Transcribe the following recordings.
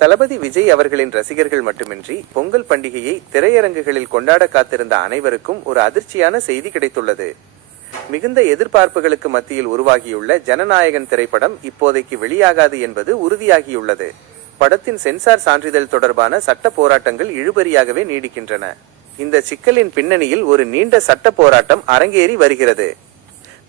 தளபதி விஜய் அவர்களின் ரசிகர்கள் மட்டுமின்றி பொங்கல் பண்டிகையை திரையரங்குகளில் கொண்டாட காத்திருந்த அனைவருக்கும் ஒரு அதிர்ச்சியான செய்தி கிடைத்துள்ளது. மிகுந்த எதிர்பார்ப்புகளுக்கு மத்தியில் உருவாகியுள்ள ஜனநாயகன் திரைப்படம் இப்போதைக்கு வெளியாகாது என்பது உறுதியாகியுள்ளது. படத்தின் சென்சார் சான்றிதழ் தொடர்பான சட்ட போராட்டங்கள் இழுபறியாகவே நீடிக்கின்றன. இந்த சிக்கலின் பின்னணியில் ஒரு நீண்ட சட்ட போராட்டம் அரங்கேறி வருகிறது.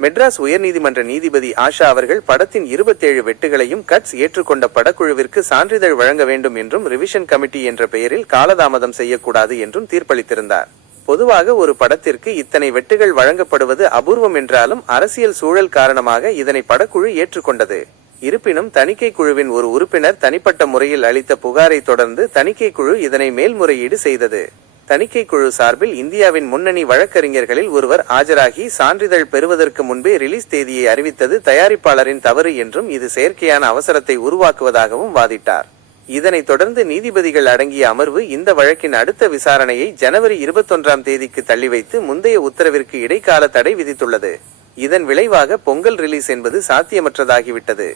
மெட்ராஸ் உயர்நீதிமன்ற நீதிபதி ஆஷா அவர்கள் படத்தின் இருபத்தேழு வெட்டுகளையும் கட்ஸ் ஏற்றுக்கொண்ட படக்குழுவிற்கு சான்றிதழ் வழங்க வேண்டும் என்றும் ரிவிஷன் கமிட்டி என்ற பெயரில் காலதாமதம் செய்யக்கூடாது என்றும் தீர்ப்பளித்திருந்தார். பொதுவாக ஒரு படத்திற்கு இத்தனை வெட்டுகள் வழங்கப்படுவது அபூர்வம் என்றாலும் அரசியல் சூழல் காரணமாக இதனை படக்குழு ஏற்றுக்கொண்டது. இருப்பினும் தணிக்கை குழுவின் ஒரு உறுப்பினர் தனிப்பட்ட முறையில் அளித்த புகாரை தொடர்ந்து தணிக்கை குழு இதனை மேல்முறையீடு செய்தது. தணிக்கை குழு சார்பில் இந்தியாவின் முன்னணி வழக்கறிஞர்களில் ஒருவர் ஆஜராகி சான்றிதழ் பெறுவதற்கு முன்பே ரிலீஸ் தேதியை அறிவித்தது தயாரிப்பாளரின் தவறு என்றும் இது செயற்கையான அவசரத்தை உருவாக்குவதாகவும் வாதிட்டார். இதனைத் தொடர்ந்து நீதிபதிகள் அடங்கிய அமர்வு இந்த வழக்கின் அடுத்த விசாரணையை ஜனவரி இருபத்தொன்றாம் தேதிக்கு தள்ளி வைத்து முந்தைய உத்தரவிற்கு இடைக்கால தடை விதித்துள்ளது. இதன் விளைவாக பொங்கல் ரிலீஸ் என்பது சாத்தியமற்றதாகிவிட்டது.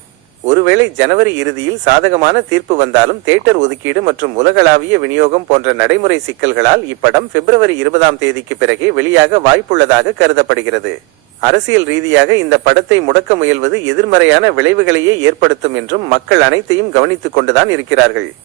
ஒருவேளை ஜனவரி இறுதியில் சாதகமான தீர்ப்பு வந்தாலும் தியேட்டர் ஒதுக்கீடு மற்றும் உலகளாவிய விநியோகம் போன்ற நடைமுறை சிக்கல்களால் இப்படம் பிப்ரவரி இருபதாம் தேதிக்கு பிறகே வெளியாக வாய்ப்புள்ளதாக கருதப்படுகிறது. அரசியல் ரீதியாக இந்த படத்தை முடக்க முயல்வது எதிர்மறையான விளைவுகளையே ஏற்படுத்தும் என்றும் மக்கள் அனைத்தையும் கவனித்துக் கொண்டுதான் இருக்கிறார்கள்.